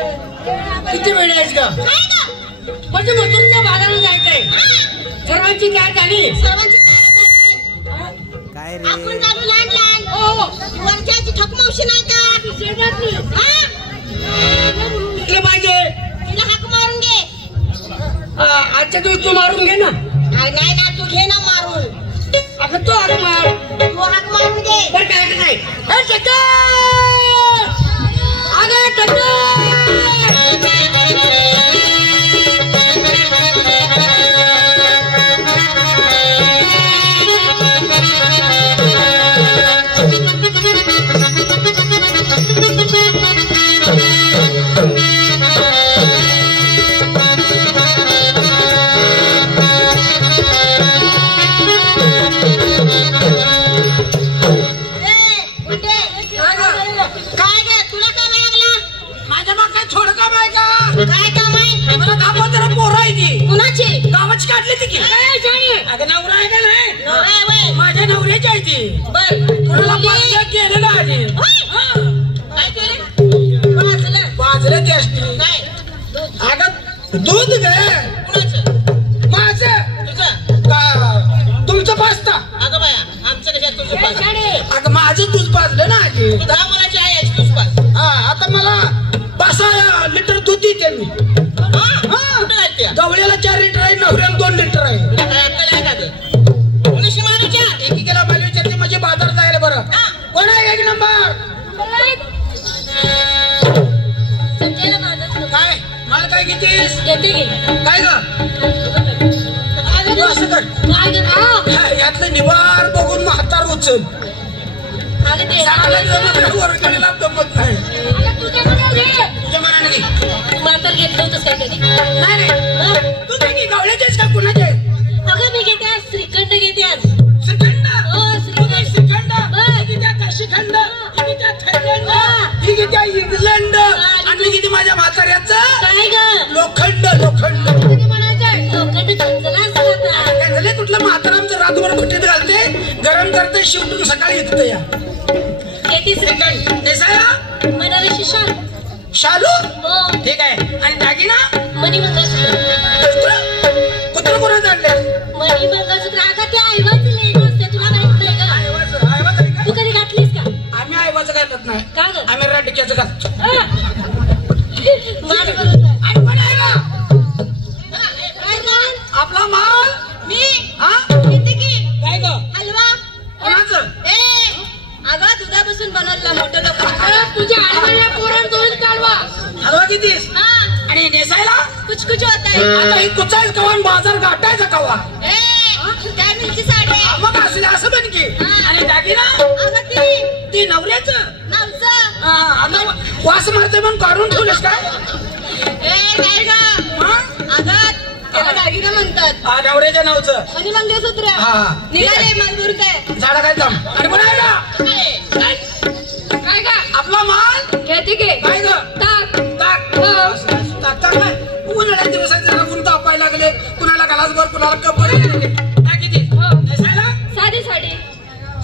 किती वेळ आहेस का? म्हणजे मथुरेच्या बाजाराला जायचंय. सर्वांची तयार झाली. काय रे आपण जाऊ लहान लहान. हो वरच्याची ठकमावशी नाही का शेजारची? कुठलं पाहिजे? तिला हाक मारून घे. आजच्या दिवस तू मारून घे ना. नाही ना तू घे ना मारून. अगं तू हाक मार. तू हाक मारून घे. बरं काय नाही. हे टक्कर! अरे टक्कर! काढली ती अगं नवरा आहे का नाही? माझ्या नवऱ्याची आहे ती. बर केलं ना आधी. काय केलं? बाजलं ते असते. अगं दूध ग माझं तुमचं पाजता. अगं बाया आमचं कशात तुझं पाज? अगं माझं दूध पाजलं ना आधी. 10 मुलाची आहे याची दूध पाज. हा आता मला 5 लिटर दूध देते मी. गवळ्याला 4 लिटर आहे, नवऱ्याला 2 लिटर आहे. एकीला मला विचारते म्हणजे बाजार जायला. बरं कोण आहे 1 नंबर? काय मला काय घेतेस? काय ग असं कर यातलं निवार बघून म्हातार उचल. वरकडीला गमत नाही. तुझ्या मनाने घे. म्हातार घेत नव्हतंच काय कधी? नाही तू काय गवळ्याचेस का कुणाचे? अगं मी घेते आज श्रीखंड घेते आज. श्रीखंड? हो श्रीखंड. श्रीखंड ही त्या काशीखंड ही त्या थायलंड ही त्या इंग्लंड आणि किती माझ्या म्हाताऱ्याचं काय ग? लोखंड. लोखंड लोखंड चंचला असं झाले कुठलं म्हातारा आमचं रातभर भट्टीत घालते, गरम करते, शिवटून सकाळी येतं. या घेते श्रीखंड. नेसाया बनारसी शाल. शालू हो ठीक आहे. आणि दागिना मणी मंगळसूत्र. कुत्र कोणाचं आणले? मणी मंगळसूत्र. अगं ते आईवाचं लेक असते तुला माहित नाही का? आयवाचं तू कधी घातलीस का? आम्ही आयवाचं घालत नाही. का ग? आम्ही राटिक्याचं घालतो. माल करून आणि पण आहे ना काय माल? आपला माल मी हा घेते की. काय ग हलवा कोणाचं? अगं दुधापासून बनवलेला मोठं लोक. तुझ्या आईला पोरण दोन काढवा. हलवा कितीस? आणि नेसायला कुछ होत आहे. आता ही कुचायच कवा बाजार गाठायचा कवा? त्या मिलची साडी. मग असले असं बन की. आणि दागिना अगं ती नवऱ्याचं नावचं. आता वास मारते म्हणून काढून ठेवलेस काय? काय ग? अगं त्याला दागिना म्हणतात. नवऱ्याच्या नावचं आणि मंगळसूत्र. निघाले मालभर काय झाडा काय काम. आणि म्हणायला काय का आपला माल घेते की. काय ग टाक टाक टाक काय उन्हाळ्यात दिवसाचे ऊन तापायला लागले. कुणाला गलासभर कुणाला कपडे किती साधी साडी.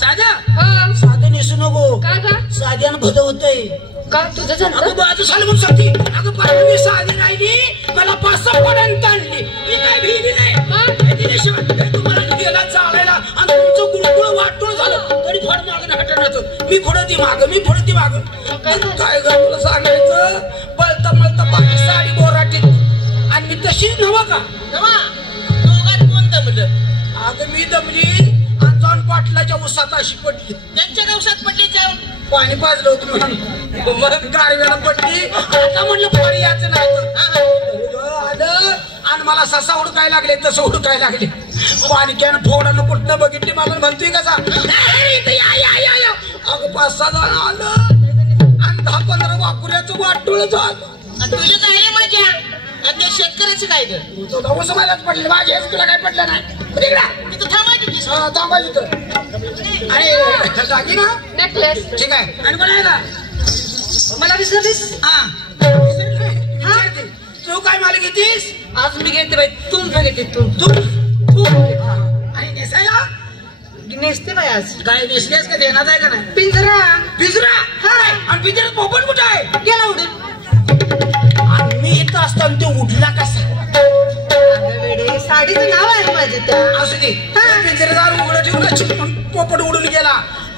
साधं साधं नेसू नको. का ग? साध्यानं भद होतय का तुझं झालं? अगं बाजू झालं म्हणून सांगते. अगं परवा मी साधी राहिली मला 5-6 पर्यंत आणली. मी काय भिली नाही दिल्याशिवाय तुम्हाला गेला चालायला आणि तुमचं गुळगुळ वाटून झालं तरी फड मागणं हटण्याचं. मी पुढं ती माग मी पुढं ती माग. काय ग तुला सांगायचं पळता पळता बाकी साडी बोराटीत आणि मी तशीच नवा का दोघात कोण दमलं? अगं मी दमली आणि जाऊन पाटलाच्या उसात अशी पडली. त्यांच्या दिवसात पडली जाऊन पाणी पाजलं होतं म्हणून मग गाडीला पडली. आता म्हणलं पाणी याचं नाही आलं आणि मला ससा उडकाय लागले तसं उडकाय लागले. पाणी कॅन फोडानं कुठनं बघितली मला म्हणतोय कसा अगं 5-6 जण आलं आणि 10-15 वाकुऱ्याचं वाटोळ झालं. तुझं काय मजा? आता शेतकऱ्याचं काय ग? तुझं उसमायलाच पडले माझे तुला काय पडलं नाही. तिथं थांबायचं थांबायचं. आणि दागिना नेकलेस ठीक आहे. आणि म्हणायला मला विसरलीस? तू काय मला घेतीस? आज मी घेते बाई. तू घेते तू. आणि नेसायला नेसते बाई आज. काय नेसल्यास का देणार आहे का नाही? पिंजरा. पिंजरा आणि पिंजऱ्यात पोपट कुठं आहे? गेला उडून.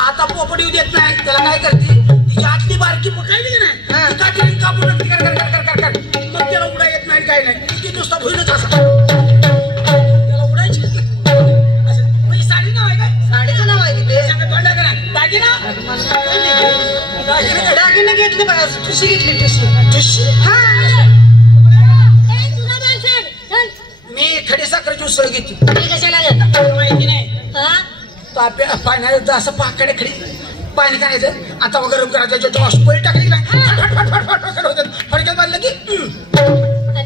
आता पोपट येऊ देत नाही. त्याला काय करते, तिची आतली बारकी पकडली की नाही, ती काठी कापून टाकते, कर कर कर कर कर. मग त्याला उडा येत नाही, काय नाही, ती नुसता भुईनच असा त्याला उडायची. साडी नाव आहे काय? साडीचं नाव आहे तिथे. दागिना दागिने घेतले बघा, ठुशी घेतली, ठुशी. ठुशी? हा. मी खडी साखरेची उसळ घेतली. कशाला घेत माहिती नाही. हा पाण्यात असं पाकडे खडी पाणी काढायचं, आता गरम करायचं, पोळी टाकली नाही, फडक्यात बांधलं की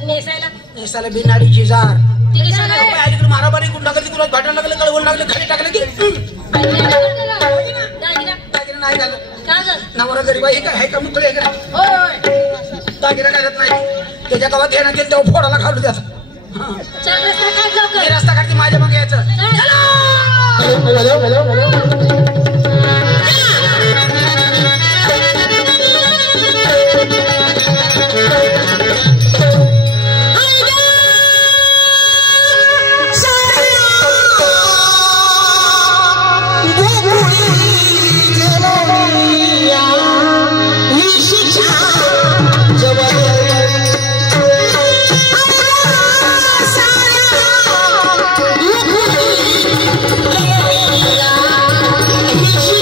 नेसाला बिनाडीची जार अलीकडे मारामारी गुंड लागली, तुला भांडण लागलं, कळवून लागलं, खाली टाकलं की नाही झालं. नवरा गरीब आहे का, का मुकळे आहे का, दागिना घालत नाही. त्याच्या गावात येणार गेलं तेव्हा फोडाला घालू द्याचा. रस्ता काढते माझ्या मग यायचं. Yeah.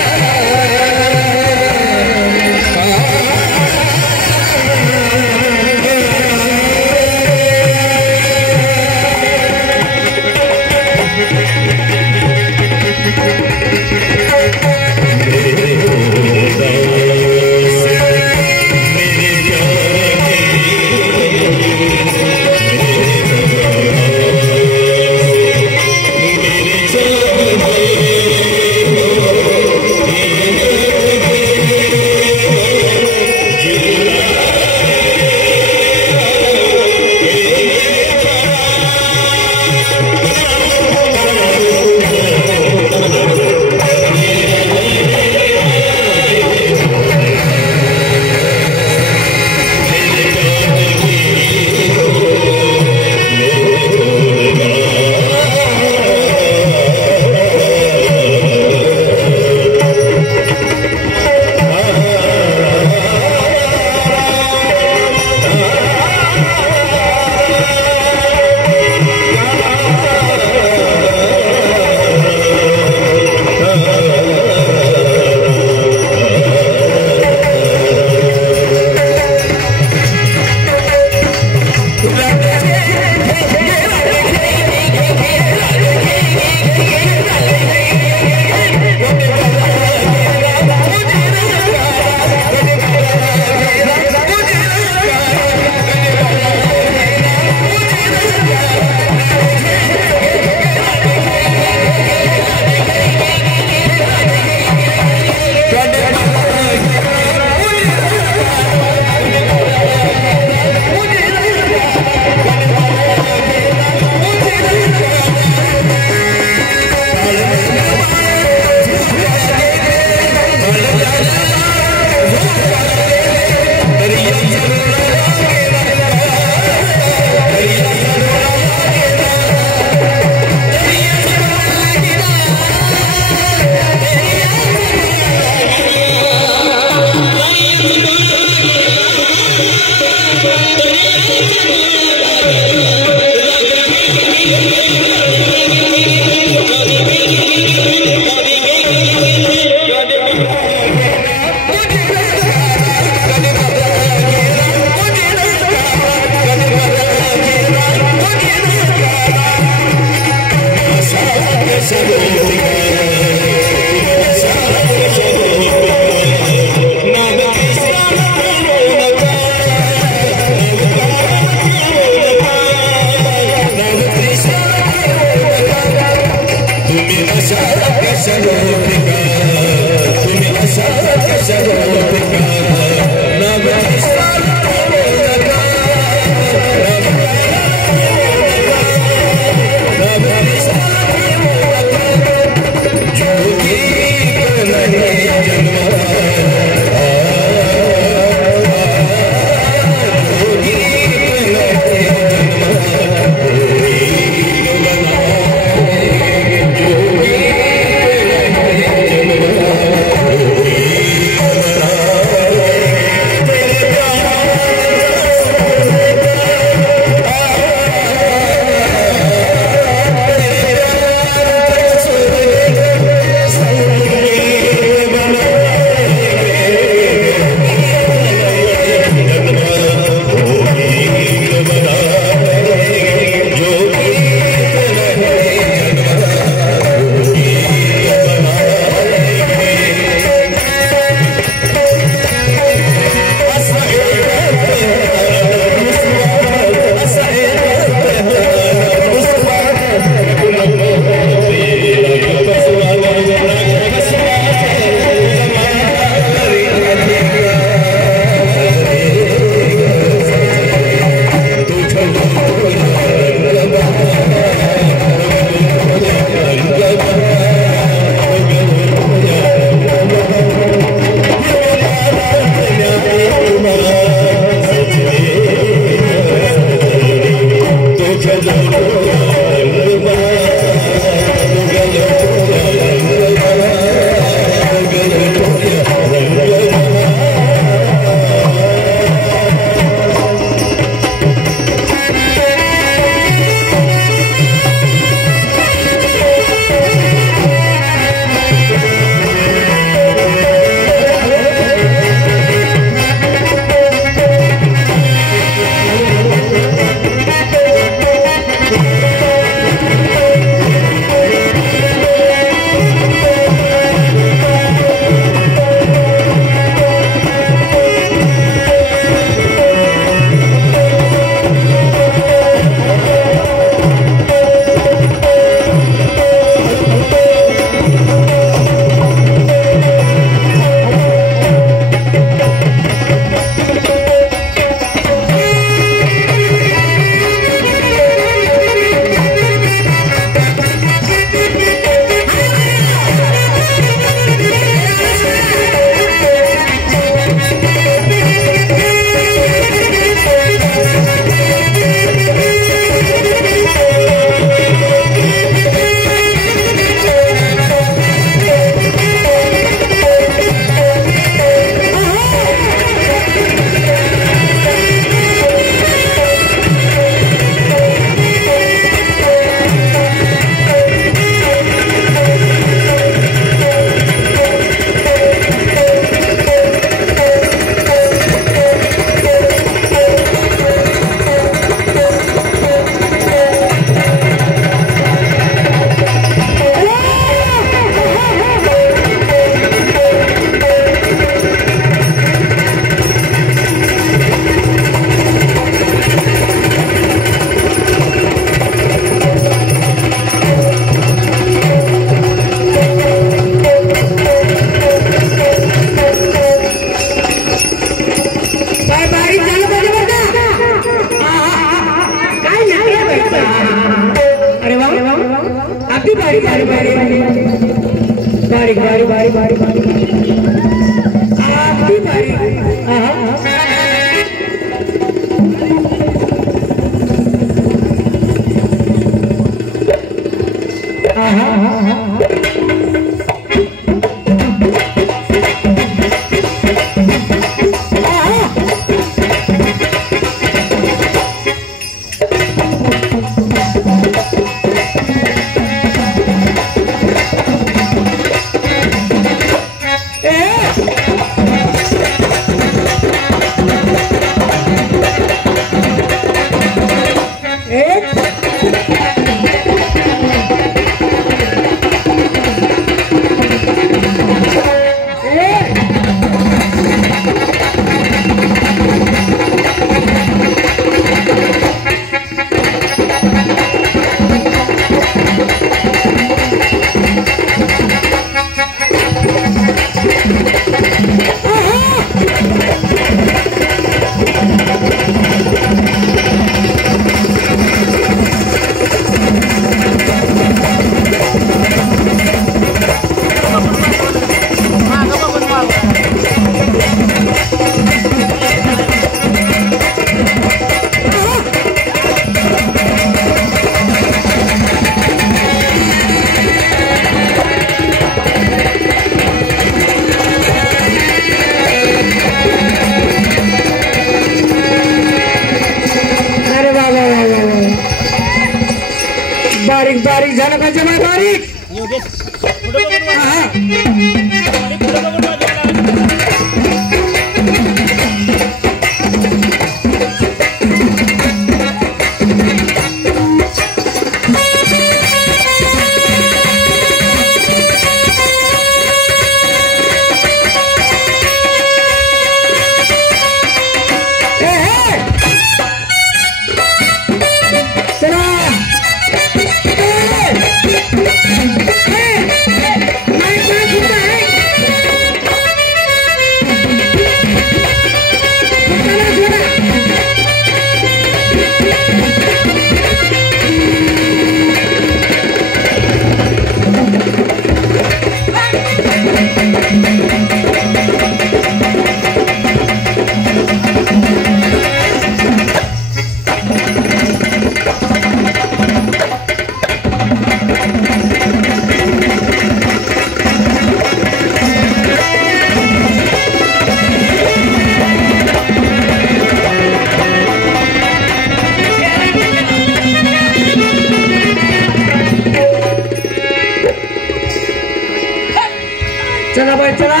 चला बाई चला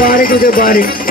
बारीक होते बारीक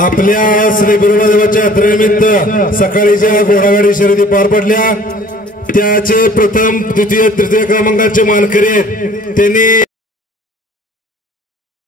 आपल्या श्री बिरोबादेवाच्या यात्रेनिमित्त सकाळी ज्या घोडागाडी शर्यती पार पडल्या त्याचे प्रथम द्वितीय तृतीय क्रमांकाचे मानकरी आहेत त्यांनी